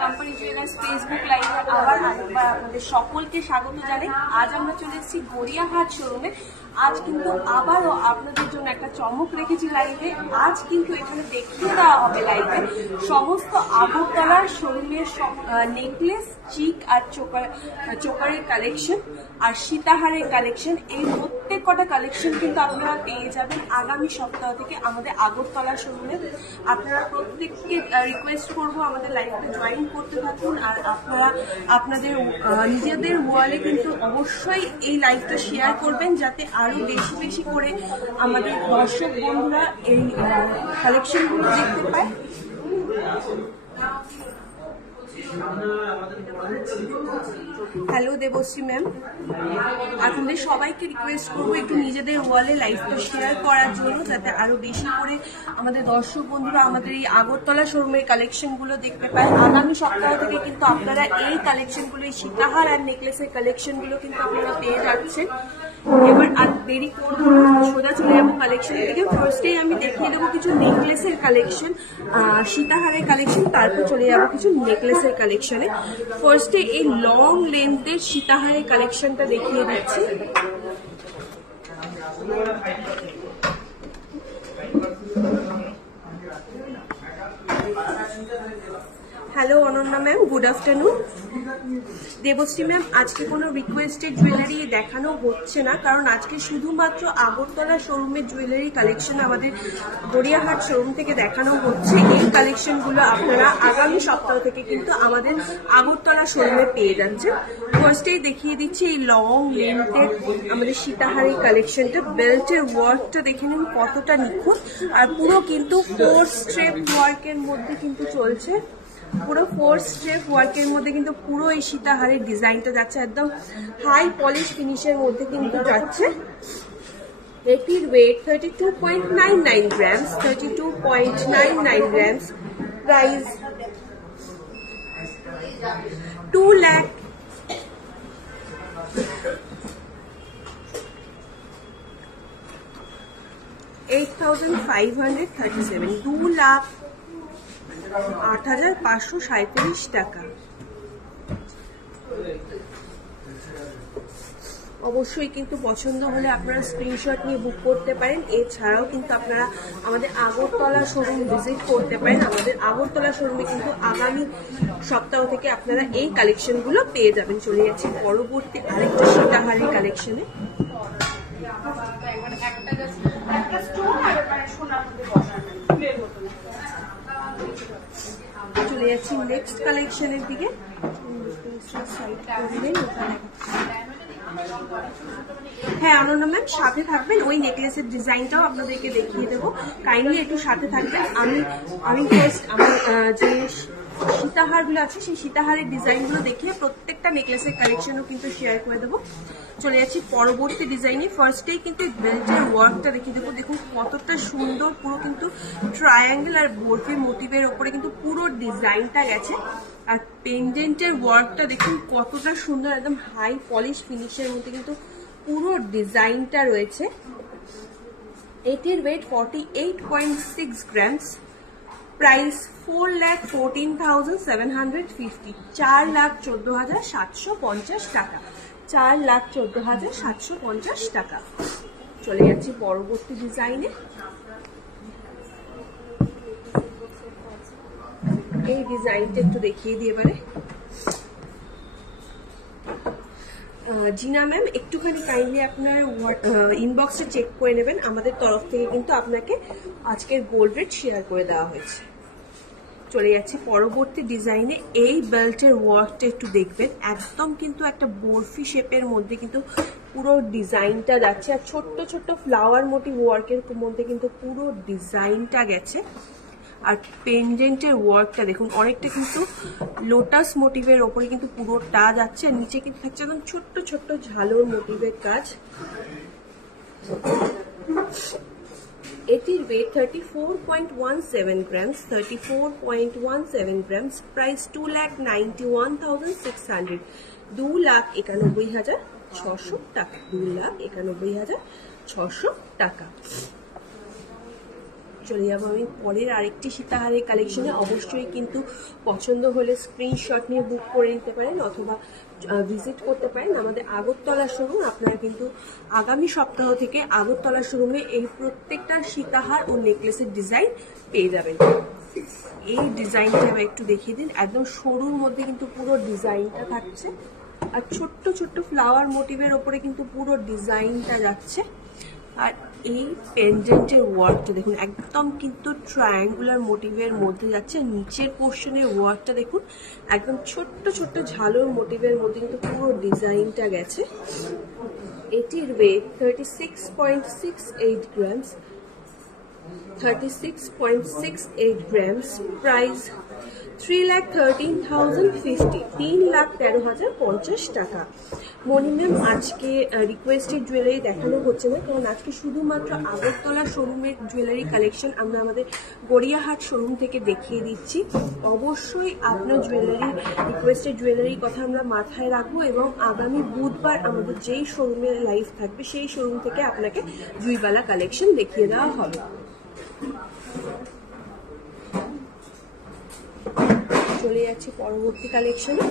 Company jewellers Facebook লাইভে আবার আপনাদের সকলকে স্বাগত জানাই। আজ আমরা চলে এসেছি গড়িয়াহাট শোরুমে। আজ কিন্তু আবারও আপনাদের জন্য একটা চমক রেখেছি লাইভে। আজ কিন্তু এখানে দেখিয়ে দেওয়া হবে লাইভে সমস্ত আগরতলার শোরুমের নেকলেস, চিক আর চোকারের কালেকশন আর সীতাহারের কালেকশন। এই প্রত্যেক কটা কালেকশন কিন্তু আপনারা পেয়ে যাবেন আগামী সপ্তাহ থেকে আমাদের আগরতলা শোরুমে। আপনারা প্রত্যেককে রিকোয়েস্ট করবো আমাদের লাইভে জয়েন করতে থাকুন, আর আপনারা আপনাদের নিজেদের ওয়ালে কিন্তু অবশ্যই এই লাইভটা শেয়ার করবেন, যাতে আরো বেশি বেশি করে আমাদের দর্শক বন্ধুরা এই কালেকশনগুলো দেখতে পায়। হ্যালো দেবশ্রী ম্যাম, আপনাদের সবাইকে রিকোয়েস্ট করবো একটু নিজেদের ওয়ালে লাইভটা শেয়ার করার জন্য, যাতে আরো বেশি করে আমাদের দর্শক বন্ধুরা আমাদের এই আগরতলা শোরুমের কালেকশনগুলো দেখতে পায়। আগামী সপ্তাহ থেকে কিন্তু আপনারা এই কালেকশনগুলো, এই সীতাহার আর নেকলেসের কালেকশনগুলো কিন্তু আপনারা পেয়ে যাচ্ছেন। এবার আর দেরি করবো না, সোজা চলে যাবো কালেকশন থেকে। ফার্স্টেই আমি দেখিয়ে দেবো কিছু নেকলেসের কালেকশন, সীতাহারের কালেকশন, তারপর চলে যাবো কিছু নেকলেসের কালেকশনে। ফার্স্টে এই লং লেন্থের সীতাহারের কালেকশনটা দেখিয়ে দিচ্ছি। Hello Ananya ma'am, good afternoon. Debashree ma'am, আজকে কোনো রিকোয়েস্টেড জুয়েলারি দেখানো হচ্ছে না, কারণ আজকে শুধুমাত্র আগরতলা শোরুমের জুয়েলারি কালেকশন আমাদের গড়িয়াহাট শোরুম থেকে দেখানো হচ্ছে। এই কালেকশনগুলো আপনারা আগামী সপ্তাহ থেকে কিন্তু আমাদের আগরতলা শোরুমে পেয়ে যাচ্ছেন। ফার্স্টেই দেখিয়ে দিচ্ছি এই লং লেন্থের আমাদের সীতাহারের কালেকশনটা। বেল্টের ওয়ার্কটা দেখে নিন কতটা নিখুঁত, আর পুরো কিন্তু 4 স্ট্রেপ ওয়ার্কের মধ্যে কিন্তু চলছে। পুরো 4 স্ট্রেপ ওয়ার্কের মধ্যে কিন্তু পুরো এই সীতাহারের ডিজাইনটা যাচ্ছে, একদম হাই পলিশ ফিনিশের মধ্যে কিন্তু যাচ্ছে। এটির ওয়েট 32.99 গ্রামস, 32.99 গ্রামস। প্রাইস 2,08,537, 2,08,537 টাকা। অবশ্যই কিন্তু পছন্দ হলে আপনারা স্ক্রিনশট নিয়ে বুক করতে পারেন। এছাড়াও কিন্তু আপনারা আমাদের আগরতলা শোরুম ভিজিট করতে পারেন। আমাদের আগরতলা শোরুমে কিন্তু আগামী সপ্তাহ থেকে আপনারা এই কালেকশনগুলো পেয়ে যাবেন। চলে যাচ্ছি পরবর্তী আরেকটা সীতাহারের কালেকশনে। চলে যাচ্ছি নেক্সট কালেকশনের দিকে। হ্যাঁ অনন্যা ম্যাম, সাথে থাকবেন, ওই নেকলেসের ডিজাইনটাও আপনাদেরকে দেখিয়ে দেবো। কাইন্ডলি একটু সাথে থাকবেন। আমি ফার্স্ট আমার যে সীতাহারগুলো আছে সেই সীতাহারের ডিজাইনগুলো দেখিয়ে প্রত্যেকটা নেকলেসের কালেকশনও কিন্তু শেয়ার করে দেবো। চলে যাচ্ছি পরবর্তী ডিজাইনে। ফার্স্টেই কিন্তু বেল্টের ওয়ার্কটা দেখিয়ে দেবো। দেখুন কতটা সুন্দর, পুরো কিন্তু ট্রায়াঙ্গেল আর বরফি মোটিভের ওপরে কিন্তু পুরো ডিজাইনটা গেছে। আর পেন্ডেন্টের ওয়ার্কটা দেখুন কতটা সুন্দর, একদম হাই পলিশ ফিনিশের মধ্যে কিন্তু পুরো ডিজাইনটা রয়েছে। এটির ওয়েট 48.6 গ্রামস। প্রাইস 4,14,750, 4,14,750 টাকা, 4,14,750 টাকা। চলে যাচ্ছি পরবর্তী ডিজাইনে। এই ডিজাইনটা একটু দেখিয়ে দিয়ে এবারে। জিনা ম্যাম, একটুখানি কাইন্ডলি আপনার ইনবক্সে চেক করে নেবেন। আমাদের তরফ থেকে কিন্তু আপনাকে আজকের গোল্ড রেট শেয়ার করে দেওয়া হয়েছে। চলে যাচ্ছি পরবর্তী ডিজাইনে। এই বেল্টের ওয়ার্কটা একটু দেখবেন, একদম কিন্তু একটা বরফি শেপের মধ্যে কিন্তু পুরো ডিজাইনটা যাচ্ছে, আর ছোট্ট ছোট্ট ফ্লাওয়ার মোটিভ ওয়ার্কের মধ্যে কিন্তু পুরো ডিজাইনটা গেছে। আর পেন্ডেন্টের ওয়ার্কটা দেখুন অনেকটা কিন্তু লোটাস মোটিভের ওপরে কিন্তু পুরোটা যাচ্ছে, আর নিচে কিন্তু থাকছে একদম ছোট্ট ছোট্ট ঝালোর মোটিভের কাজ। এটির ওয়েট 34.17 গ্রামস, 34.17 গ্রামস। প্রাইস 2,91,600, 2,91,600 টাকা, 2,91,600 টাকা। চলে যাবো আমি পরের আরেকটি সীতাহারের কালেকশনে। অবশ্যই কিন্তু পছন্দ হলে স্ক্রিনশট নিয়ে বুক করে নিতে পারেন অথবা ভিজিট করতে পারেন আমাদের আগরতলা শোরুম। আপনারা কিন্তু আগামী সপ্তাহ থেকে আগরতলা শোরুমে এই প্রত্যেকটা সীতাহার ও নেকলেসের ডিজাইন পেয়ে যাবেন। এই ডিজাইনটা এবার একটু দেখিয়ে দিন, একদম সরুর মধ্যে কিন্তু পুরো ডিজাইনটা থাকছে আর ছোট্ট ছোট্ট ফ্লাওয়ার মোটিভের ওপরে কিন্তু পুরো ডিজাইনটা যাচ্ছে। আর এই পেন্ডেন্টের ওয়ার্কটা দেখুন, একদম কিন্তু ট্রায়াঙ্গুলার মোটিভের মধ্যে যাচ্ছে। নিচের পোর্শনের ওয়ার্কটা দেখুন, একদম ছোট্ট ছোট্ট ঝালোর মোটিভের মধ্যে কিন্তু পুরো ডিজাইনটা গেছে। এটির ওয়েট 36.68 গ্রামস, 36.68 grams, price 3,13,050, 3,13,050 টাকা। মনি ম্যাম, আজকে রিকোয়েস্টেড জুয়েলারি দেখানো হচ্ছে না, কারণ আজকে শুধুমাত্র আগরতলা শোরুমের জুয়েলারি কালেকশন আমরা আমাদের গড়িয়াহাট শোরুম থেকে দেখিয়ে দিচ্ছি। অবশ্যই আপনার জুয়েলারি রিকোয়েস্টেড জুয়েলারির কথা আমরা মাথায় রাখবো এবং আগামী বুধবার আমাদের যেই শোরুমে লাইভ থাকবে সেই শোরুম থেকে আপনাকে জুইবালা কালেকশন দেখিয়ে দেওয়া হবে। চলে যাচ্ছি পরবর্তী কালেকশনে।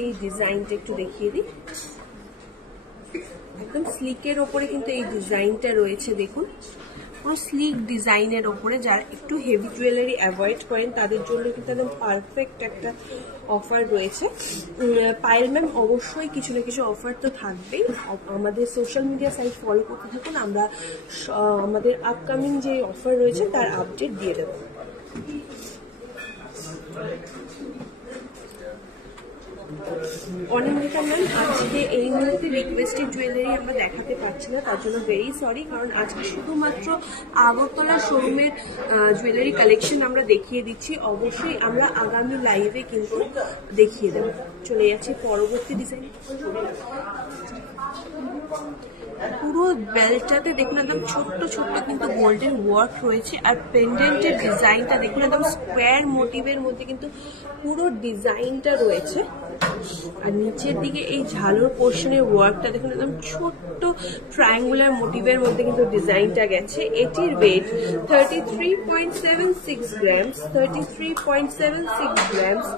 এই ডিজাইনটা একটু দেখিয়ে দিই, একদম স্লিকের ওপরে কিন্তু এই ডিজাইনটা রয়েছে। দেখুন, পুরো স্লিক ডিজাইনের ওপরে। যারা একটু হেভি জুয়েলারি অ্যাভয়েড করেন তাদের জন্য কিন্তু একদম পারফেক্ট একটা অফার রয়েছে। পায়েল ম্যাম, অবশ্যই কিছু না কিছু অফার তো থাকবেই। আমাদের সোশ্যাল মিডিয়া সাইট ফলো করতে থাকুন, আমরা আমাদের আপকামিং যে অফার রয়েছে তার আপডেট দিয়ে দেবো। অনিন্দিতা ম্যাম, আজকে এই মুহূর্তে রিকোয়েস্টেড জুয়েলারি আমরা দেখাতে পারছি না, তার জন্য ভেরি সরি, কারণ আজকে শুধুমাত্র আগরতলা শোরুমের জুয়েলারি কালেকশন আমরা দেখিয়ে দিচ্ছি। অবশ্যই আমরা আগামী লাইভে কিন্তু দেখিয়ে দেবো। চলে যাচ্ছি পরবর্তী ডিজাইন। পুরো বেল্টটাতে দেখুন একদম ছোট্ট ছোট্ট কিন্তু গোল্ডেন ওয়ার্ক রয়েছে আর পেন্ডেন্টের ডিজাইনটা দেখুন একদম স্কোয়ার মোটিভের মধ্যে কিন্তু পুরো ডিজাইনটা রয়েছে। আর নিচের দিকে এই ঝালোর পোর্শনের ওয়ার্কটা দেখুন একদম ছোট্ট ট্রায়াঙ্গুলার মোটিভের মধ্যে কিন্তু ডিজাইনটা গেছে। এটির ওয়েট 33.76 গ্রামস, 33.76 গ্রামস,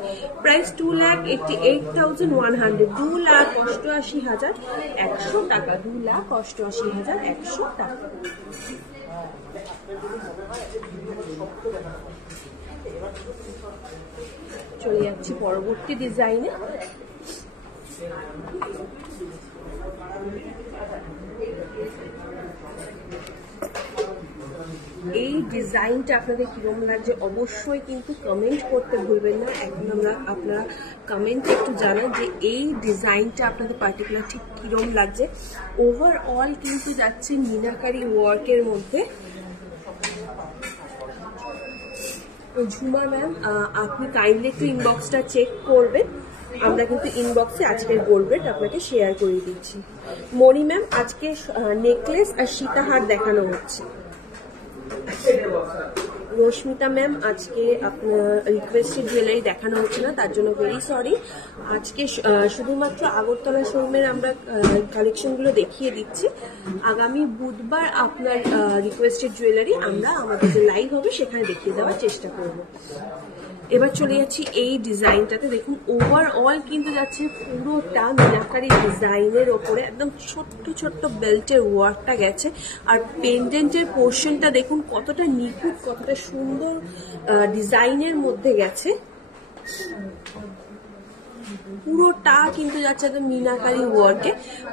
প্রাইস 2,88,100, 2,88,100 টাকা, 2,88,100 টাকা। চলে যাচ্ছি পরবর্তী ডিজাইনে। এই ডিজাইনটা আপনাদের কিরকম লাগছে অবশ্যই কিন্তু কমেন্ট করতে ভুলবেন না। এখন আপনারা কমেন্টে একটু জানান যে এই ডিজাইনটা আপনাদের পার্টিকুলার ঠিক কিরকম লাগছে। ওভারঅল কিন্তু যাচ্ছে মিনাকারি ওয়ার্কের মধ্যে। ঝুমা ম্যাম, আপনি কাইন্ডলি একটু ইনবক্সটা চেক করবেন, আমরা কিন্তু ইনবক্সে আজকের গোল্ড রেট আপনাকে শেয়ার করে দিচ্ছি। মনি ম্যাম, আজকে নেকলেস আর সীতাহার দেখানো হচ্ছে। রশ্মিতা ম্যাম, আজকে আপনার রিকোয়েস্টেড জুয়েলারি দেখানো হচ্ছে না, তার জন্য ভেরি সরি। আজকে শুধুমাত্র আগরতলা শোরুমের আমরা কালেকশনগুলো দেখিয়ে দিচ্ছি। আগামী বুধবার আপনার রিকোয়েস্টেড জুয়েলারি আমরা আমাদের যে লাইভ হবে সেখানে দেখিয়ে দেওয়ার চেষ্টা করব। এবার চলে যাচ্ছি এই ডিজাইনটাতে। দেখুন ওভারঅল কিন্তু যাচ্ছে পুরোটা মিনাকারি ডিজাইনের ওপরে, একদম ছোট্ট ছোট্ট বেল্টের ওয়ার্কটা গেছে আর পেন্ডেন্টের পোর্শনটা দেখুন কতটা নিখুঁত, কতটা সুন্দর ডিজাইনের মধ্যে গেছে। পুরোটা কিন্তু যাচ্ছে একদম মিনাকারি ওয়ার্কে,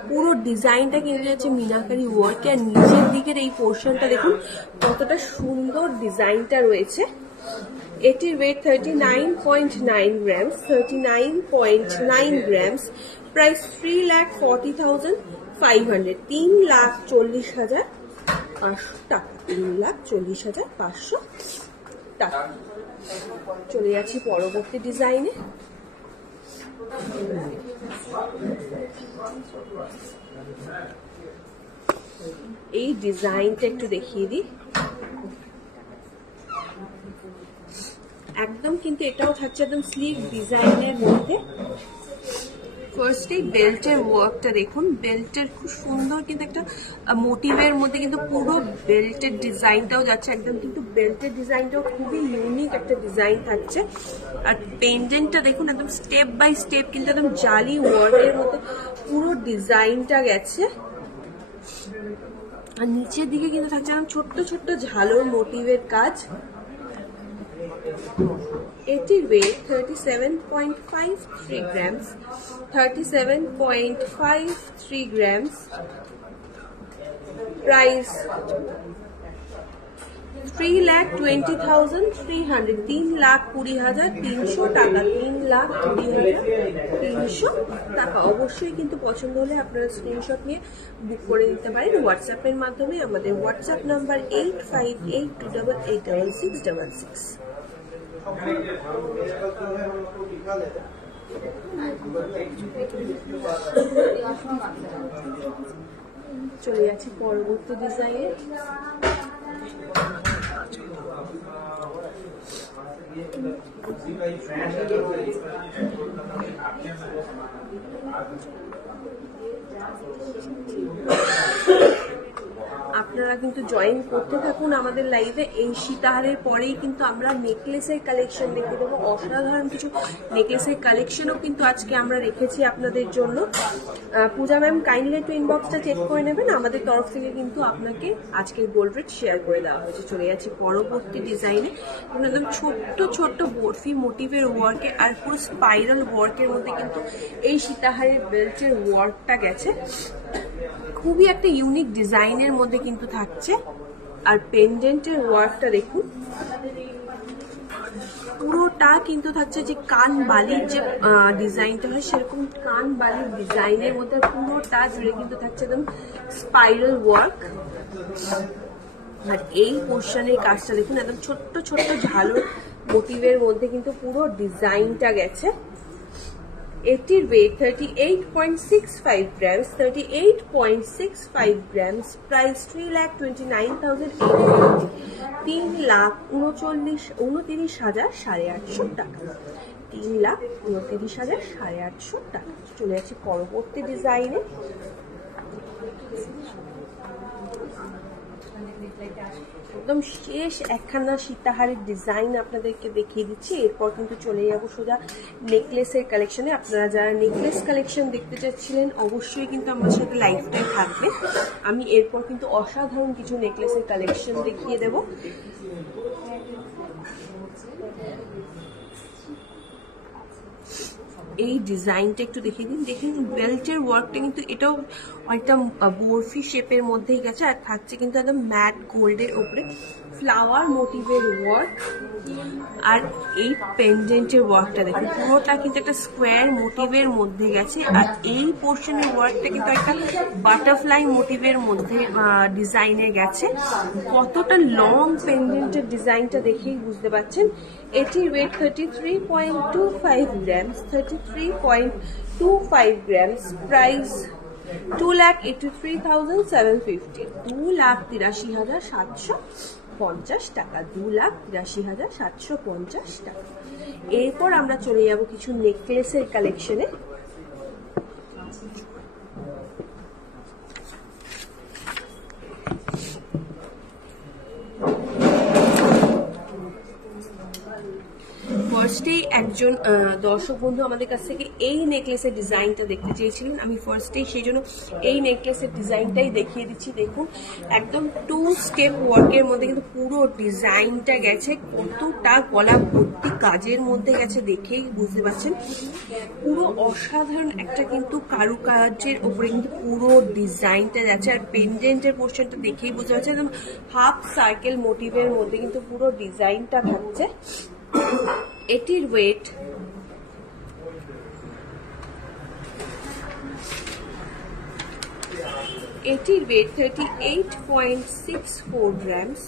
পুরো ডিজাইনটা কিন্তু যাচ্ছে মিনাকারি ওয়ার্কে। আর নিচের দিকের এই পোর্শনটা দেখুন কতটা সুন্দর ডিজাইনটা রয়েছে। এটির ওয়েট 39.9 গ্রামস, 39.9 গ্রামস, প্রাইস 3,40,500, 3,40,500 টাকা, 3,40,500 টাকা। চলে যাচ্ছি পরবর্তী ডিজাইনে। এই ডিজাইনটা একটু দেখিয়ে দিই। একদম কিন্তু এটাও থাকছে একদম স্লিভ ডিজাইনের মধ্যে। ফার্স্টে বেল্টের ওয়ার্কটা দেখুন, বেল্টের খুব সুন্দর কিন্তু একটা মোটিভের মধ্যে কিন্তু পুরো বেল্টের ডিজাইনটাও যাচ্ছে একদম, কিন্তু বেল্টের ডিজাইনটাও খুবই ইউনিক একটা ডিজাইন থাকছে। আর পেন্ডেন্টটা দেখুন একদম স্টেপ বাই স্টেপ কিন্তু একদম জালি ওয়ার্কের মধ্যে পুরো ডিজাইনটা গেছে। আর নিচের দিকে কিন্তু থাকছে একদম ছোট্ট ছোট্ট ঝালোর মোটিভের কাজ। এটির ওয়েট 37.53 grams, 37.53 grams, প্রাইস 3,20,300, 3,20,300 টাকা, 3,20,300 টাকা। অবশ্যই কিন্তু পছন্দ হলে আপনারা স্ক্রিনশট নিয়ে বুক করে নিতে পারেন হোয়াটসঅ্যাপের মাধ্যমে। আমাদের হোয়াটসঅ্যাপ নাম্বার 8582886666। চলে যাচ্ছি পরবর্তী ডিজাইনে। আপনারা কিন্তু জয়েন করতে থাকুন আমাদের লাইভে। এই সীতাহারের পরেই কিন্তু আমরা নেকলেসের কালেকশন দেখে দেবো। অসাধারণ কিছু নেকলেসের কালেকশনও কিন্তু আজকে আমরা রেখেছি আপনাদের জন্য। পূজা ম্যাম কাইন্ডলি একটু ইনবক্সটা চেক করে নেবেন, আমাদের তরফ থেকে কিন্তু আপনাকে আজকের গোল্ড রেট শেয়ার করে দেওয়া হয়েছে। চলে যাচ্ছি পরবর্তী ডিজাইনে। একদম ছোট্ট ছোট্ট বরফি মোটিভের ওয়ার্কে আর পুরো স্পাইরাল ওয়ার্কের মধ্যে কিন্তু এই সীতাহারের বেল্টের ওয়ার্কটা গেছে। খুবই একটা ইউনিক ডিজাইনের মধ্যে কিন্তু থাকছে। আর পেন্ডেন্টের ওয়ার্কটা দেখুন, পুরোটা কিন্তু থাকছে যে কান বালির যে ডিজাইনটা হয় সেরকম কান বালির ডিজাইনের মধ্যে পুরোটা জুড়ে কিন্তু থাকছে একদম স্পাইরাল ওয়ার্ক। আর এই পোর্শনের কাজটা দেখুন একদম ছোট্ট ছোট্ট ঝালো মোটিভের মধ্যে কিন্তু পুরো ডিজাইনটা গেছে। এটির ওয়েট 38.65 grams, 38.65 grams, প্রাইস 3,29,850, 3,29,850 টাকা, 3,29,850 টাকা। চলে যাচ্ছি পরবর্তী ডিজাইনে। একদম শেষ একখানা সীতাহারের ডিজাইন আপনাদেরকে দেখিয়ে দিচ্ছি। এরপর কিন্তু চলে যাবো সোজা নেকলেসের কালেকশনে। আপনারা যারা নেকলেস কালেকশন দেখতে চাচ্ছিলেন অবশ্যই কিন্তু আমার সাথে লাইফটাই থাকবে। আমি এরপর কিন্তু অসাধারণ কিছু নেকলেসের কালেকশন দেখিয়ে দেবো। এই ডিজাইনটা একটু দেখিয়ে দিন। দেখুন বেল্টের ওয়ার্কটা কিন্তু এটাও একটা বরফি শেপের মধ্যেই গেছে। আর থাকছে কিন্তু একদম ম্যাট গোল্ডের উপরে ফ্লাওয়ার মোটিভের ওয়ার্ক। আর এই পেন্ডেন্টের ওয়ার্কটা দেখুন পুরোটা কিন্তু একটা স্কোয়ার মোটিভের মধ্যে গেছে। আর এই পোর্শনের ওয়ার্কটা কিন্তু একটা বাটারফ্লাই মোটিভের মধ্যে ডিজাইনে গেছে। কতটা লং পেন্ডেন্টের ডিজাইনটা দেখেই বুঝতে পারছেন। এটির ওয়েট 33.25 grams, 33.25 grams, প্রাইস 2,83,750, 2,83,750 টাকা, 2,83,750 টাকা। এরপর আমরা চলে যাব কিছু নেকলেসের কালেকশনে। ফার্স্টেই একজন দর্শক বন্ধু আমাদের কাছ থেকে এই নেকলেসের ডিজাইনটা দেখতে চেয়েছিলেন। আমি ফার্স্টেই সেই জন্য এই নেকলেসের ডিজাইনটাই দেখিয়ে দিচ্ছি। দেখুন একদম 2 স্টেপ ওয়ার্কের মধ্যে কিন্তু পুরো ডিজাইনটা গেছে। কতটা গলা ভর্তি কাজের মধ্যে গেছে দেখেই বুঝতে পারছেন। পুরো অসাধারণ একটা কিন্তু কারুকার্যের উপরে কিন্তু পুরো ডিজাইনটা যাচ্ছে। আর পেন্ডেন্টের পোর্শনটা দেখেই বুঝতে পারছেন একদম হাফ সার্কেল মোটিভের মধ্যে কিন্তু পুরো ডিজাইনটা থাকছে। এটির ওয়েট 38.64 grams,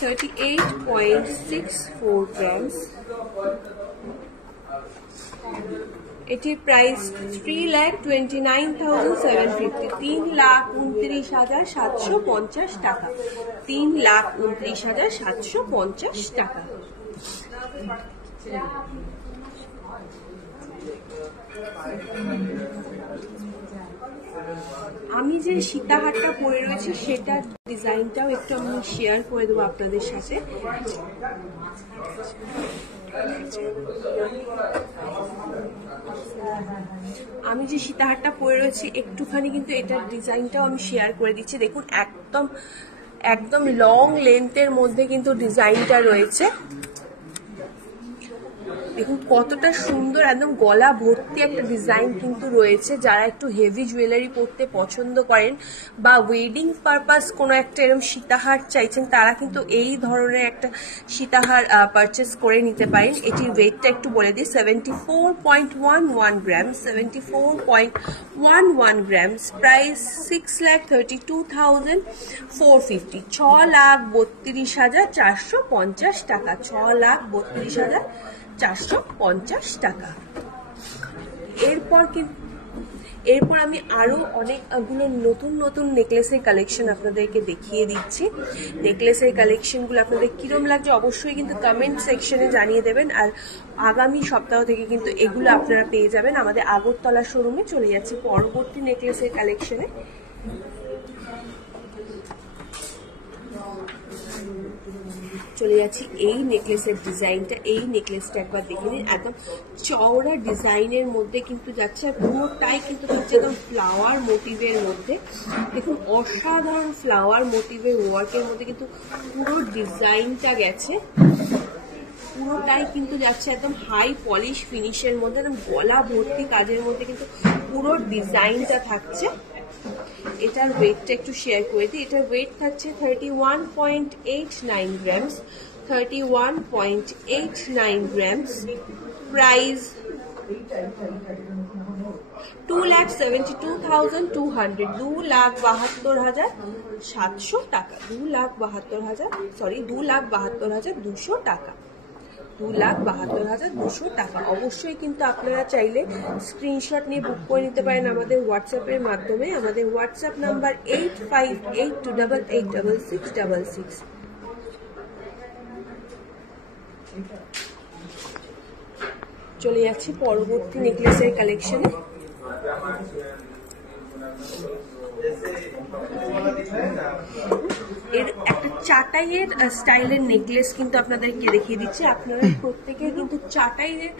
38.64 grams, এটির প্রাইস 3,29,750, 3,29,750 টাকা, 3,29,750 টাকা। আমি যে সীতাহারটা পরে রয়েছে সেটার ডিজাইনটাও একটু আমি শেয়ার করে দেবো আপনাদের সাথে। আমি যে সীতাহারটা পরে রয়েছি একটুখানি কিন্তু এটার ডিজাইনটাও আমি শেয়ার করে দিচ্ছি। দেখুন একদম একদম লং লেন্থের মধ্যে কিন্তু ডিজাইনটা রয়েছে। দেখুন কতটা সুন্দর, একদম গলা ভর্তি একটা ডিজাইন কিন্তু রয়েছে। যারা একটু হেভি জুয়েলারি পরতে পছন্দ করেন বা ওয়েডিং পারপাস কোনো একটা এরকম সীতাহার চাইছেন, তারা কিন্তু এই ধরনের একটা সীতাহার পারচেস করে নিতে পারেন। এটির ওয়েটটা একটু বলে দিই, 74.11 গ্রাম, 74.11 গ্রামস, প্রাইস 6,32,450, 6,32,450 টাকা, 6,32,450 টাকা। এরপর আমি আরো অনেকগুলো নতুন নতুন নেকলেসের কালেকশন আপনাদেরকে দেখিয়ে দিচ্ছি। নেকলেসের কালেকশনগুলো আপনাদের কিরম লাগছে অবশ্যই কিন্তু কমেন্ট সেকশনে জানিয়ে দেবেন। আর আগামী সপ্তাহ থেকে কিন্তু এগুলো আপনারা পেয়ে যাবেন আমাদের আগরতলা শোরুমে। চলে যাচ্ছে পরবর্তী নেকলেসের কালেকশনে। চলে যাচ্ছি এই নেকলেসের ডিজাইনটা। এই নেকলেসটা একবার দেখে নিন, একদম চওড়া ডিজাইনের মধ্যে কিন্তু যাচ্ছে, আর পুরোটাই কিন্তু হচ্ছে একদম ফ্লাওয়ার মোটিভের মধ্যে। দেখুন অসাধারণ ফ্লাওয়ার মোটিভের ওয়ার্কের মধ্যে কিন্তু পুরো ডিজাইনটা গেছে। পুরোটাই কিন্তু যাচ্ছে একদম হাই পলিশ ফিনিশের মধ্যে, একদম গলা ভর্তি কাজের মধ্যে কিন্তু পুরো ডিজাইনটা থাকছে। এটার ওয়েটটা একটু শেয়ার করে দিই। এটার ওয়েট থাকছে 31.89 গ্রামস, 31.89 গ্রামস, প্রাইস 2,72,200, 2,72,700 টাকা, 2,72,200 টাকা, 2,72,200 টাকা। অবশ্যই কিন্তু আপনারা চাইলে স্ক্রিনশট নিয়ে বুক করে নিতে পারেন আমাদের হোয়াটসঅ্যাপের মাধ্যমে। আমাদের হোয়াটসঅ্যাপ নাম্বার 8582886666। চলে যাচ্ছি পরবর্তী নেকলেসের কালেকশনে। এর একটা চাটাইয়ের স্টাইলের নেকলেস কিন্তু আপনাদেরকে দেখিয়ে দিচ্ছি। আপনারা প্রত্যেকে কিন্তু চাটাইয়ের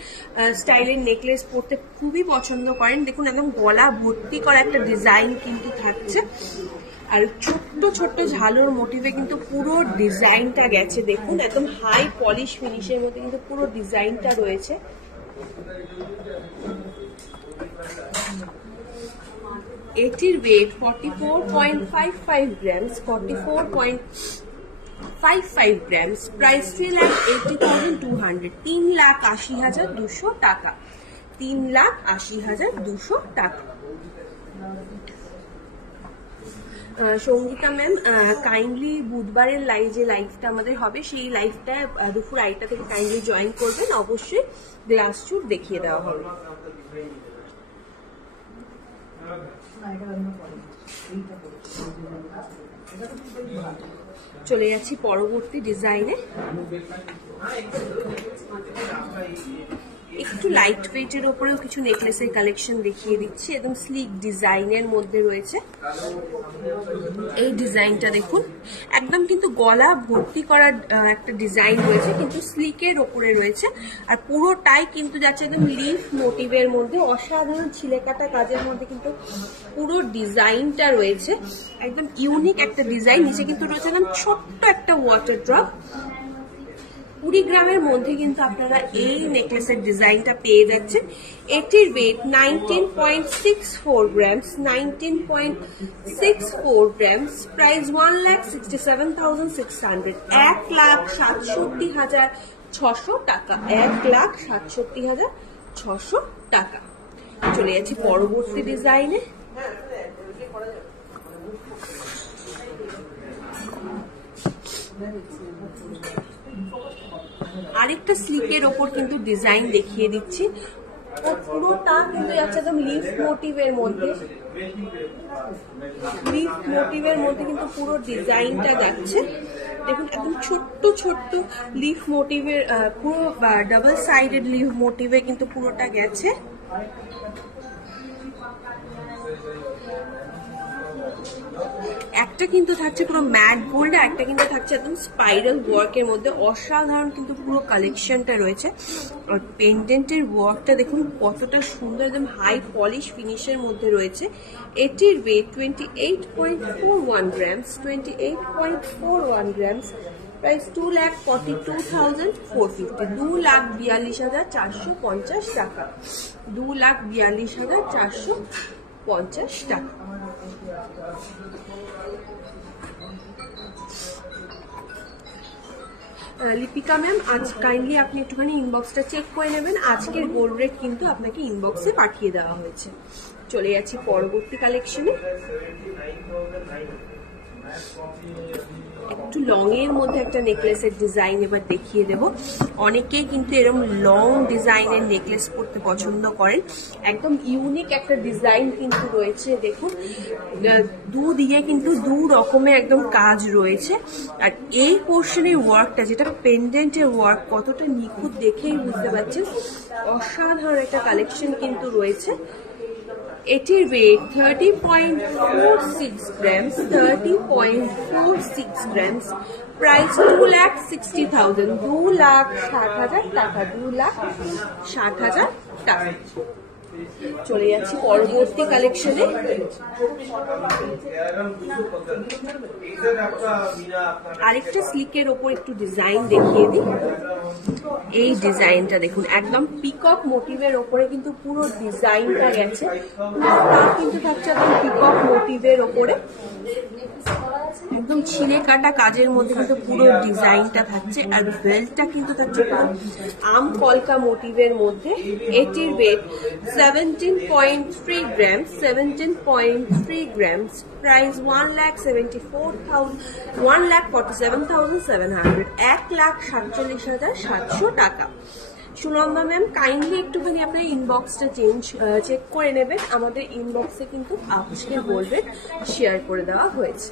স্টাইলের নেকলেস পরতে খুবই পছন্দ করেন। দেখুন একদম গলা ভর্তি করা একটা ডিজাইন কিন্তু থাকছে, আর ছোট্ট ছোট্ট ঝালুর মোটিভে কিন্তু পুরো ডিজাইনটা গেছে। দেখুন একদম হাই পলিশ ফিনিশের মধ্যে কিন্তু পুরো ডিজাইনটা রয়েছে। এটির ওয়েট 44.55 গ্রামস, 44.55 গ্রামস, প্রাইস 3,80,200, 3,80,200 টাকা, 3,80,200 টাকা। সঙ্গীতা ম্যাম কাইন্ডলি বুধবারের যে লাইভটা আমাদের হবে সেই লাইভটা দুপুর 2টা থেকে কাইন্ডলি জয়েন করবেন। অবশ্যই গ্লাস চুট দেখিয়ে দেওয়া হবে। চলে যাচ্ছি পরবর্তী ডিজাইনে। একটু লাইট ওয়েটের ওপরেও কিছু নেকলেসের কালেকশন দেখিয়ে দিচ্ছি। একদম স্লিক ডিজাইনের মধ্যে রয়েছে এই ডিজাইনটা। দেখুন একদম কিন্তু গলা ভর্তি করা একটা ডিজাইন রয়েছে, কিন্তু স্লিকের ওপরে রয়েছে, আর পুরোটাই কিন্তু যাচ্ছে একদম লিফ মোটিভের মধ্যে। অসাধারণ ছিলেকাটা কাজের মধ্যে কিন্তু পুরো ডিজাইনটা রয়েছে, একদম ইউনিক একটা ডিজাইন। নিচে কিন্তু রয়েছে একদম ছোট্ট একটা ওয়াটার ড্রপ। 20 গ্রামের মধ্যে কিন্তু আপনারা এই নেকলেসের ডিজাইনটা পেয়ে যাচ্ছেন। এটির ওয়েট 19.64 গ্রামস, 19.64 গ্রামস, প্রাইস 1,67,600, 1,67,600 টাকা, 1,67,600 টাকা। চলে যাচ্ছি পরবর্তী ডিজাইনে। আরেকটা স্লিকের ওপর কিন্তু ডিজাইন দেখিয়ে দিচ্ছি। ও পুরোটা কিন্তু যাচ্ছে একদম লিফ মোটিভের মধ্যে, লিফ মোটিভের মধ্যে কিন্তু পুরো ডিজাইনটা যাচ্ছে। দেখুন একদম ছোট্ট ছোট্ট লিফ মোটিভের, পুরো ডাবল সাইডেড লিফ মোটিভে কিন্তু পুরোটা গেছে। একটা কিন্তু থাকছে পুরো ম্যাট গোল্ড, একটা কিন্তু থাকছে একদম স্পাইরাল ওয়ার্কের মধ্যে। অসাধারণ কিন্তু পুরো কালেকশনটা রয়েছে। আর পেন্ডেন্টের ওয়ার্কটা দেখুন কতটা সুন্দর, একদম হাই পলিশ ফিনিশের মধ্যে রয়েছে। এটির ওয়েট 28.41 গ্রামস, 28.41 গ্রামস। প্রাইস 2,42,450, 2,42,450 টাকা, 2,42,450 টাকা। লিপিকা ম্যাম, আজ কাইন্ডলি আপনি একটুখানি ইনবক্সটা চেক করে নেবেন। আজকের গোল্ড রেট কিন্তু আপনাকে ইনবক্সে পাঠিয়ে দেওয়া হয়েছে। চলে যাচ্ছি পরবর্তী কালেকশনে। একটু লং এর মধ্যে একটা নেকলেসের ডিজাইন এবার দেখিয়ে দেব। অনেকেই কিন্তু এরকম লং ডিজাইনের নেকলেস পরতে পছন্দ করেন। একদম ইউনিক একটা ডিজাইন কিন্তু রয়েছে। দেখুন দুদিকে কিন্তু দু রকমের একদম কাজ রয়েছে। আর এই পোর্শনের ওয়ার্কটা, যেটা পেন্ডেন্টের ওয়ার্ক, কতটা নিখুঁত দেখেই বুঝতে পারছেন। অসাধারণ একটা কালেকশন কিন্তু রয়েছে। এটির ওয়েট 30.46 গ্রামস, 30.46 গ্রামস। প্রাইস 2,60,000, 2,60,000 টাকা, 2,60,000 টাকা। চলে যাচ্ছি পরবর্তী কালেকশনে। আরেকটা সিল্কের ওপর একটু ডিজাইন দেখিয়ে দিই। এই ডিজাইনটা দেখুন, একদম পিকক মোটিভের ওপরে কিন্তু পুরো ডিজাইনটা গেছে। কিন্তু থাকছে একদম পিকক মোটিভের ওপরে, একদম ছিঁড়ে কাটা কাজের মধ্যে কিন্তু পুরো ডিজাইনটা থাকছে। আর বেল্টটা কিন্তু থাকছে পুরো আম কলকা মোটিভের মধ্যে। এটির ওয়েট 17.3 গ্রামস, 17.3 গ্রামস। প্রাইস 1,47,700, 1,47,700 টাকা। সুনন্দা ম্যাম, কাইন্ডলি একটুখানি আপনার ইনবক্সটা চেক করে নেবেন। আমাদের ইনবক্সে কিন্তু আজকের গোল্ড রেট শেয়ার করে দেওয়া হয়েছে।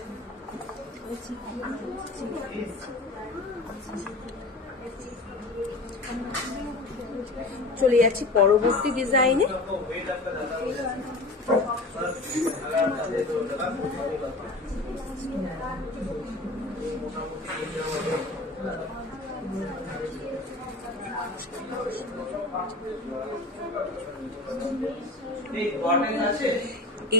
চলে যাচ্ছি পরবর্তী ডিজাইনে।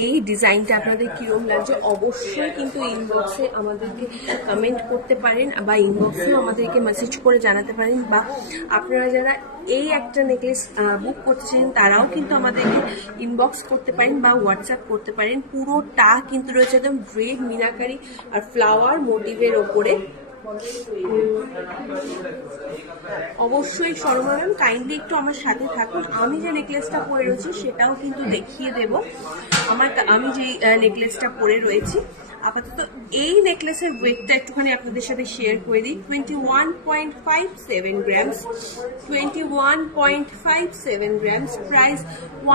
এই ডিজাইনটা আপনাদের কিরকম লাগছে অবশ্যই কিন্তু ইনবক্সে আমাদেরকে কমেন্ট করতে পারেন, বা ইনবক্সেও আমাদেরকে মেসেজ করে জানাতে পারেন। বা আপনারা যারা এই একটা নেকলেস বুক করছেন তারাও কিন্তু আমাদেরকে ইনবক্স করতে পারেন বা হোয়াটসঅ্যাপ করতে পারেন। পুরোটা কিন্তু রয়েছে একদম ড্রেপ মিনাকারি আর ফ্লাওয়ার মোটিভের ওপরে। অবশ্যই শর্মা ম্যাম, কাইন্ডলি একটু আমার সাথে থাকুন। আমি যে নেকলেসটা পরে রয়েছি সেটাও কিন্তু দেখিয়ে দেব। আমি যে নেকলেসটা পরে রয়েছি আপাতত, এই নেকলেসের ওয়েটটা একটুখানি আপনাদের সাথে শেয়ার করে দিই। 21.57 গ্রামস, 21.57 গ্রামস। প্রাইস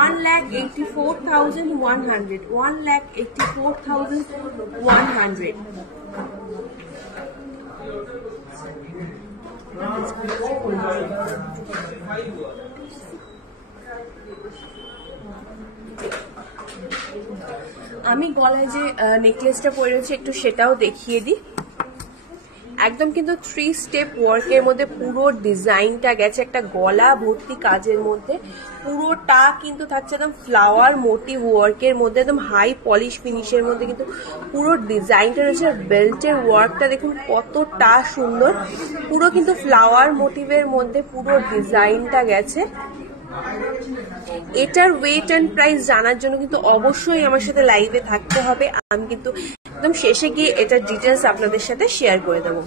1,84,100, 1,84,100। আমি গলায় যে নেকলেসটা পরে রয়েছি একটু সেটাও দেখিয়ে দিই। একদম কিন্তু 3 স্টেপ ওয়ার্কের মধ্যে পুরো ডিজাইনটা গেছে, একটা গলা ভর্তি কাজের মধ্যে। পুরোটা কিন্তু থাকছে একদম ফ্লাওয়ার মোটিভ ওয়ার্কের মধ্যে, একদম হাই পলিশ ফিনিশের মধ্যে কিন্তু পুরো ডিজাইনটা রয়েছে। বেল্টের ওয়ার্কটা দেখুন কতটা সুন্দর, পুরো কিন্তু ফ্লাওয়ার মোটিভের মধ্যে পুরো ডিজাইনটা গেছে। এটার ওয়েট এন্ড প্রাইস জানার জন্য কিন্তু অবশ্যই আমার সাথে লাইভে থাকতে হবে। আমি কিন্তু একদম শেষে গিয়ে এটার ডিটেলস আপনাদের সাথে শেয়ার করে দেবো।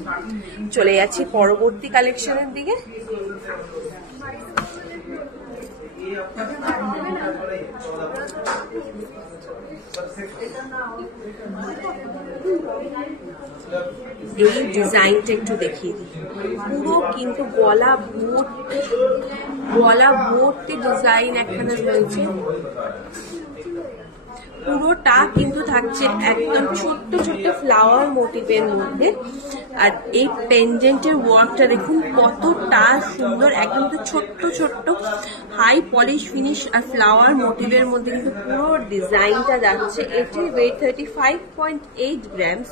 চলে যাচ্ছি পরবর্তী কালেকশনের দিকে। এই ডিজাইনটা একটু দেখিয়ে দিই। পুরো কিন্তু গলা ভর্তি ডিজাইন একখানে রয়েছে। পুরোটা কিন্তু থাকছে একদম ছোট্ট ছোট্ট ফ্লাওয়ার মোটিভের মধ্যে। আর এই পেন্ডেন্টের ওয়ার্কটা দেখুন কতটা সুন্দর, একদম তো ছোট্ট ছোট্ট হাই পলিশ ফিনিশ আর ফ্লাওয়ার মোটিভের মধ্যে কিন্তু পুরো ডিজাইনটা যাচ্ছে। এটির ওয়েট 35.8 গ্রামস,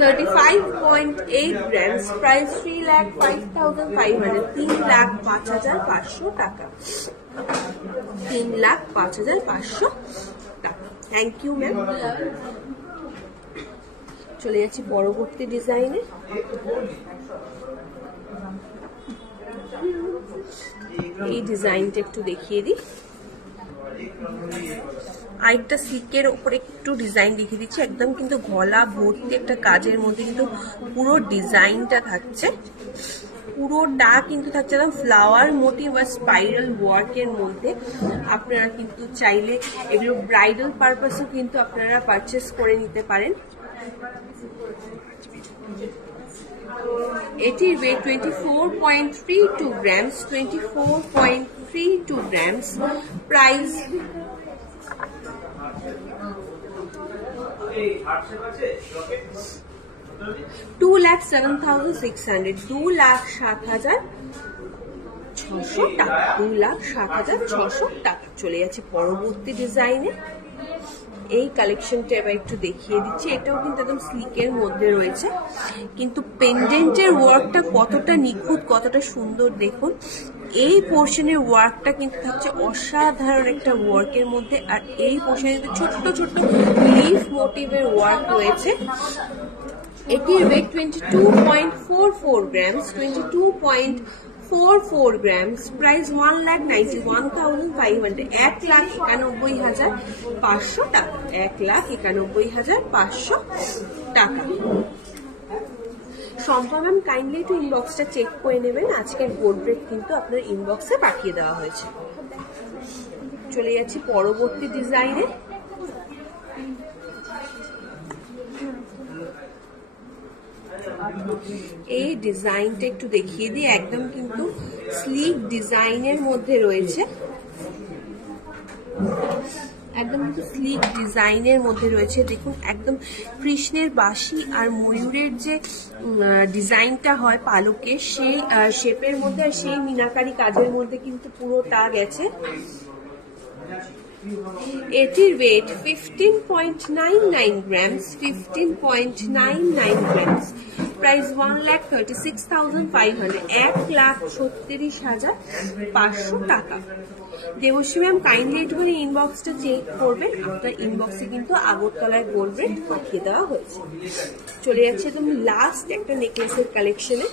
35.8 গ্রামস, প্রাইস 3,05,500, 3,05,500 টাকা, 3,05,500 টাকা। Thank you ma'am. চলে যাচ্ছি পরবর্তী ডিজাইনে। এই ডিজাইনটা একটু দেখিয়ে দিই। আরেকটা সিল্কের ওপরে একটু ডিজাইন দেখিয়ে দিচ্ছি। একদম কিন্তু গলা ভর্তি একটা কাজের মধ্যে কিন্তু পুরো ডিজাইনটা থাকছে। পুরোটা কিন্তু থাকছে একদম ফ্লাওয়ার মোটিভ আর স্পাইরাল ওয়ার্কের মধ্যে। আপনারা কিন্তু চাইলে এগুলো ব্রাইডাল পারপাসও কিন্তু আপনারা পারচেস করে নিতে পারেন। এটির ওয়েট 24.32 গ্রামস, 24.32 গ্রামস, প্রাইস 2,07,600, 2,07,600 টাকা, 2,07,600 টাকা। চলে যাচ্ছে পরবর্তী ডিজাইনে। এই কালেকশনটা এবার একটু দেখিয়ে দিচ্ছি। এটাও কিন্তু একদম স্লিকের মধ্যে রয়েছে, কিন্তু পেন্ডেন্টের ওয়ার্কটা কতটা নিখুঁত, কতটা সুন্দর দেখুন। এই পোর্শনের ওয়ার্কটা কিন্তু থাকছে অসাধারণ একটা ওয়ার্কের মধ্যে। আর এই পোর্শনে ছোট্ট ছোট্ট লিফ মোটিভের ওয়ার্ক রয়েছে। এটির ওয়েট 22.44 গ্রামস, 22.44 গ্রামস, প্রাইস 1,91,500, 1,91,500 টাকা, 1,91,500 টাকা। শম্পা ম্যাম কাইন্ডলি একটু ইনবক্সটা চেক করে নেবেন। আজকের গোল্ড রেট কিন্তু আপনার ইনবক্সে পাঠিয়ে দেওয়া হয়েছে। চলে যাচ্ছি পরবর্তী ডিজাইনে। এই ডিজাইনটা একটু দেখিয়ে দিই। একদম কিন্তু স্লিক ডিজাইনের মধ্যে রয়েছে, একদম কিন্তু স্লিক ডিজাইনের মধ্যে রয়েছে। দেখুন একদম কৃষ্ণের বাঁশি আর ময়ূরের যে ডিজাইনটা হয় পালকে, সেই শেপের মধ্যে আর সেই মিনাকারি কাজের মধ্যে কিন্তু পুরোটা গেছে। এটির ওয়েট 15.99 গ্রামস, 15.99 গ্রামস, প্রাইস 1,36,500, 1,36,500 টাকা। দেবশ্রী ম্যাম কাইন্ডলি একটুখানি ইনবক্সটা চেক করবেন। আপনার ইনবক্সে কিন্তু আগরতলায় গোল্ড রেট পাঠিয়ে দেওয়া হয়েছে। চলে যাচ্ছে একদম লাস্ট একটা নেকলেসের কালেকশনে।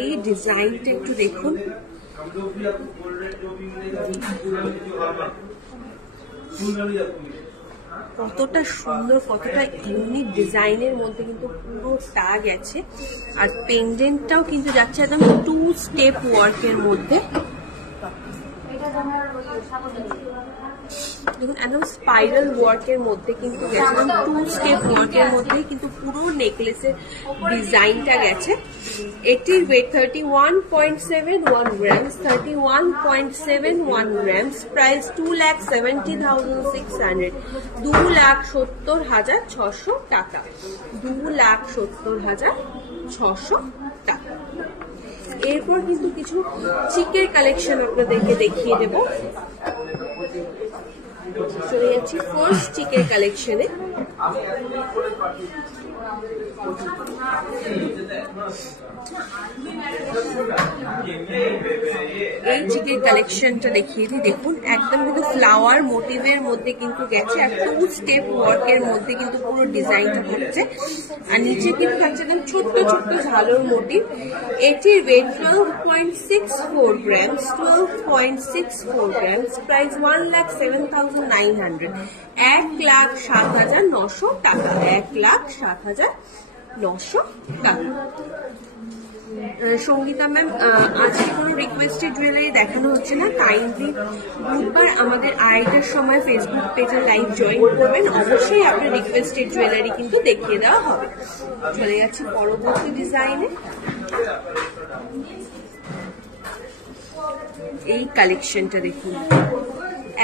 এই ডিজাইনটা একটু দেখুন। কতটা সুন্দর, কতটা ইউনিক ডিজাইনের মধ্যে কিন্তু পুরোটা গেছে। আর পেন্ডেন্টটাও কিন্তু যাচ্ছে একদম 2 স্টেপ ওয়ার্কের মধ্যে। দেখুন একদম স্পাইরাল ওয়ার্কের মধ্যে কিন্তু গেছে, 2 স্টেপ ওয়ার্কের মধ্যেই কিন্তু পুরো নেকলেসের ডিজাইনটা গেছে। এটির ওয়েট 31.71 গ্রামস, 31.71 গ্রামস, প্রাইস 2,70,600, 2,70,600 টাকা, 2,70,600 টাকা। এরপর কিন্তু কিছু চিকের কালেকশন আপনাদেরকে দেখিয়ে দেব। চলে যাচ্ছি ফার্স্ট চিকের কালেকশনে। এই চিকের কালেকশনটা দেখিয়ে দিই। দেখুন একদম কিন্তু ফ্লাওয়ার মোটিভের মধ্যে কিন্তু গেছে, আর 2 স্টেপ ওয়ার্কের মধ্যে কিন্তু পুরো ডিজাইনটা থাকছে। আর নিচে কিন্তু থাকছে একদম ছোট্ট ছোট্ট ঝালর মোটিভ। এটির ওয়েট 12.64 গ্রামস, 12.64 গ্রামস, প্রাইস 1,07,900, 1,07,900 টাকা, 1,07,900 টাকা। সঙ্গীতা ম্যাম আজকে কোনো রিকোয়েস্টেড জুয়েলারি দেখানো হচ্ছে না। কাইন্ডলি বুধবার আমাদের 2:30টার সময় ফেসবুক পেজে লাইভ জয়েন করবেন। অবশ্যই আপনার রিকোয়েস্টেড জুয়েলারি কিন্তু দেখিয়ে দেওয়া হবে। চলে যাচ্ছি পরবর্তী ডিজাইনে। এই কালেকশনটা দেখুন,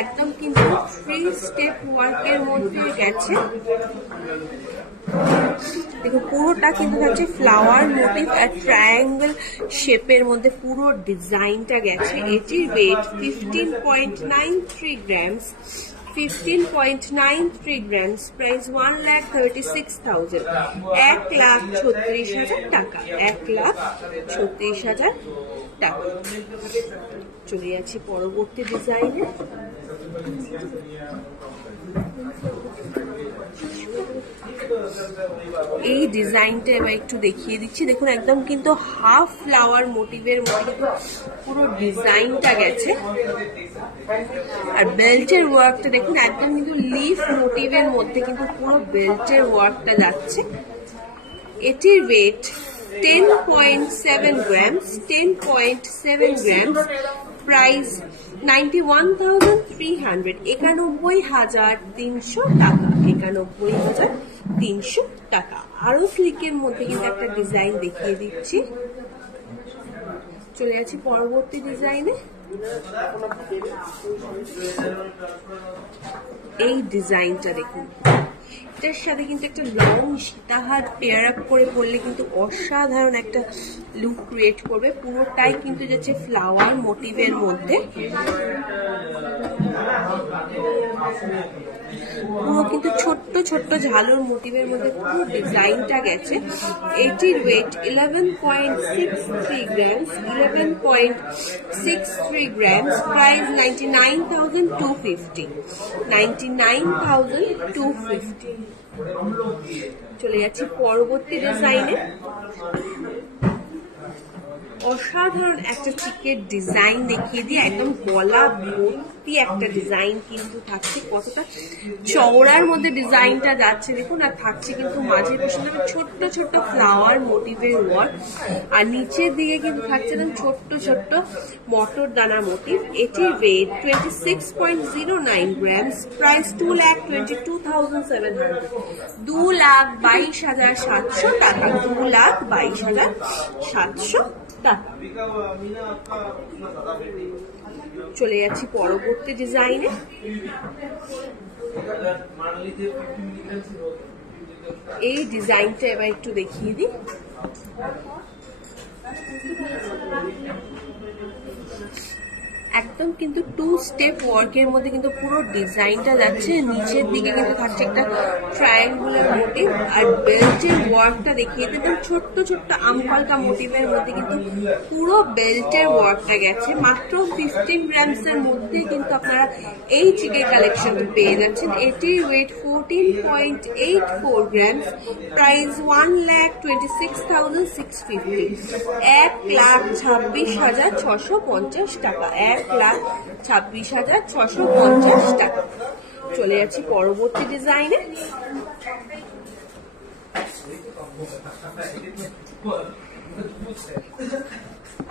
একদম কিন্তু 3 স্টেপ ওয়ার্কের মধ্যে গেছে। দেখুন পুরোটা কিন্তু হচ্ছে ফ্লাওয়ার মোটিভ আর ট্রায়াঙ্গেল শেপের মধ্যে পুরো ডিজাইনটা গেছে। এটির ওয়েট 15.93 গ্রামস, 15.93 গ্রামস, প্রাইস 1,36,000, 1,36,000 টাকা, 1,36,000 টাকা। চলে যাচ্ছি পরবর্তী ডিজাইনে। এই ডিজাইনটা এবার একটু দেখিয়ে দিচ্ছি। দেখুন একদম কিন্তু হাফ ফ্লাওয়ার মোটিভের মধ্যে পুরো ডিজাইনটা গেছে। আর বেল্টের ওয়ার্কটা দেখুন একদম কিন্তু লিফ মোটিভের মধ্যে কিন্তু পুরো বেল্টের ওয়ার্কটা যাচ্ছে। এটির ওয়েট 10.7 গ্রামস, 10.7 গ্রামস, প্রাইস 91,300, 91,300 টাকা, 91,300 টাকা। আরো স্লিকের মধ্যে কিন্তু একটা ডিজাইন দেখিয়ে দিচ্ছি। চলে যাচ্ছি পরবর্তী ডিজাইনে। এই ডিজাইনটা দেখুন, এটার সাথে কিন্তু একটা লং সীতাহার পেয়ার আপ করে পরলে কিন্তু অসাধারণ একটা লুক ক্রিয়েট করবে। পুরোটাই কিন্তু যাচ্ছে ফ্লাওয়ার মোটিভের মধ্যে, পুরো কিন্তু ছোট্ট ছোট্ট ঝালর মোটিভের মধ্যে পুরো ডিজাইনটা গেছে। এটির ওয়েট 11.63 গ্রামস, 11.63 গ্রামস, প্রাইস 99,250, 99,250। চলে যাচ্ছি পরবর্তী ডিজাইনে। অসাধারণ একটা চিকের ডিজাইন দেখিয়ে দিয়ে একদম গলা ভর্তি একটা ডিজাইন কিন্তু থাকছে। কতটা চওড়ার মধ্যে ডিজাইনটা যাচ্ছে দেখুন, আর থাকছে কিন্তু মাঝের পোর্শনে ছোট্ট ছোট্ট ফ্লাওয়ার মোটিভের ওয়ার্ক, আর নিচের দিকে কিন্তু থাকছে একদম ছোট্ট ছোট্ট মটর দানা মোটিভ। এটির ওয়েট 26.09 গ্রামস, প্রাইস 2,22,700, 2,22,700 টাকা, 2,22,700 টাকা। চলে যাচ্ছি পরবর্তী ডিজাইনে। এই ডিজাইনটা এবার একটু দেখিয়ে দিই। একদম কিন্তু 2 স্টেপ ওয়ার্কের মধ্যে কিন্তু পুরো ডিজাইনটা যাচ্ছে। নিচের দিকে কিন্তু থাকছে একটা ট্রায়াঙ্গুলার মোটিভ, আর বেল্টের ওয়ার্কটা দেখিয়ে দিতে ছোট্ট ছোট্ট আমপালকা মোটিভের মধ্যে কিন্তু পুরো বেল্টের ওয়ার্কটা গেছে। মাত্র 15 গ্রামসের মধ্যে কিন্তু আপনারা এই চিকের কালেকশনটা পেয়ে যাচ্ছেন। এটির ওয়েট 14.84 গ্রামস, প্রাইস 1,26,650, 1,26,650 টাকা, 1,26,650 টাকা। চলে যাচ্ছি পরবর্তী ডিজাইনে।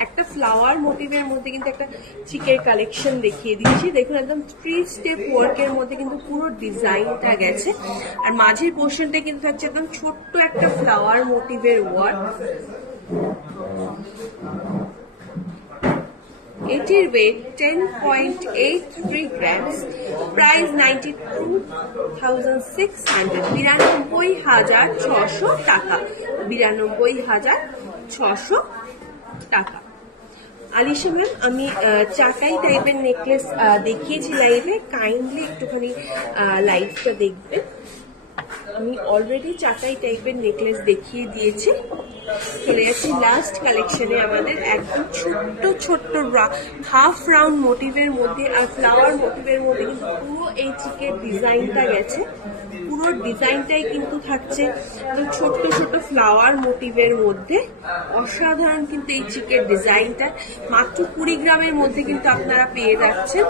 একটা ফ্লাওয়ার মোটিভের মধ্যে কিন্তু একটা চিকের কালেকশন দেখিয়ে দিচ্ছি। দেখুন একদম 3 স্টেপ ওয়ার্কের মধ্যে কিন্তু পুরো ডিজাইনটা গেছে, আর মাঝের পোর্শনটা কিন্তু থাকছে একদম ছোট্ট একটা ফ্লাওয়ার মোটিভের ওয়ার্ক। এটির ওয়েট 10.83 গ্রামস, প্রাইস 92,600, 92,600 টাকা, 92,600 টাকা। আলিশা ম্যাম, আমি চাকাই টাইপের নেকলেস দেখিয়েছি লাইভে, কাইন্ডলি একটুখানি লাইভটা দেখবেন। আমি অলরেডি চাকাই টাইপের নেকলেস দেখিয়ে দিয়েছি। চলে যাচ্ছি লাস্ট কালেকশনে আমাদের। একদম ছোট্ট ছোট্ট হাফ রাউন্ড মোটিভের মধ্যে আর ফ্লাওয়ার মোটিভের মধ্যে কিন্তু পুরো এই চিকের ডিজাইনটা গেছে। পুরো ডিজাইনটাই কিন্তু থাকছে ছোট্ট ছোট্ট ফ্লাওয়ার মোটিভের মধ্যে। অসাধারণ কিন্তু এই চিকের ডিজাইনটা মাত্র 20 গ্রামের মধ্যে কিন্তু আপনারা পেয়ে যাচ্ছেন।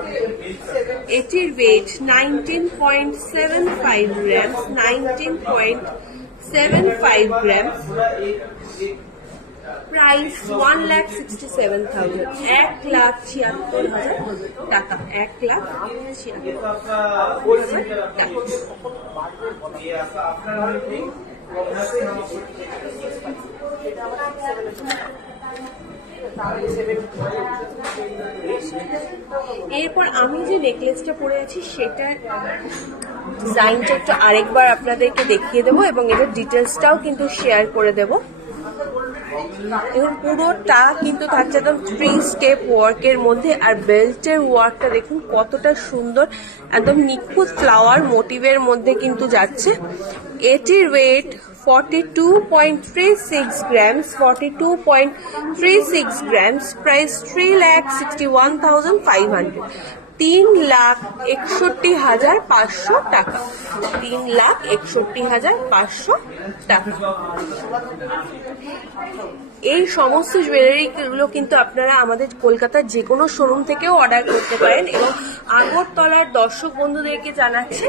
এটির ওয়েট 19.75 গ্রামস, 19.75 গ্রামস, প্রাইস 1,67,000, 1,76,000 টাকা, 1,76,000 টাকা। এরপর আমি যে নেকলেসটা পরে আছি সেটার ডিজাইনটা একটু আরেকবার আপনাদেরকে দেখিয়ে দেবো এবং এটার ডিটেলসটাও কিন্তু শেয়ার করে দেবো। এবং পুরোটা কিন্তু থাকছে একদম 3 স্টেপ ওয়ার্কের মধ্যে, আর বেল্টের ওয়ার্কটা দেখুন কতটা সুন্দর, একদম নিখুঁত ফ্লাওয়ার মোটিভের মধ্যে কিন্তু যাচ্ছে। এটির ওয়েট 42.36 grams, 42.36 grams, প্রাইস 3,61,500, 3,61,500 টাকা, 3,61,500 টাকা। এই সমস্ত জুয়েলারি গুলো কিন্তু আপনারা আমাদের কলকাতার যে কোনো শোরুম থেকেও অর্ডার করতে পারেন, এবং আগরতলার দর্শক বন্ধুদেরকে জানাচ্ছি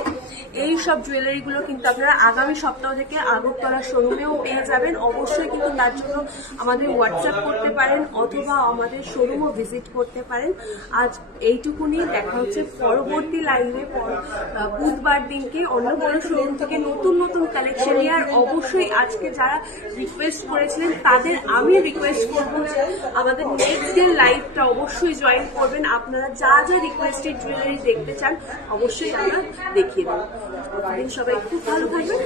এই সব জুয়েলারি গুলো কিন্তু আপনারা আগামী সপ্তাহ থেকে আগরতলার শোরুমেও পেয়ে যাবেন। অবশ্যই কিন্তু তার জন্য আমাদের হোয়াটসঅ্যাপ করতে পারেন অথবা আমাদের শোরুমও ভিজিট করতে পারেন। আজ এইটুকুনি, দেখা হচ্ছে পরবর্তী লাইভে বুধবার দিনকে অন্য কোনো শোরুম থেকে নতুন নতুন কালেকশন নিয়ে। আর অবশ্যই আজকে যারা রিকোয়েস্ট করেছিলেন তাদের আমি রিকোয়েস্ট করবো যে আমাদের নেক্সট ডে লাইভটা অবশ্যই জয়েন করবেন। আপনারা যা যা রিকোয়েস্টেড জুয়েলারি দেখতে চান অবশ্যই আমরা দেখিয়ে দেবো। সবাই খুব ভালো থাকবেন।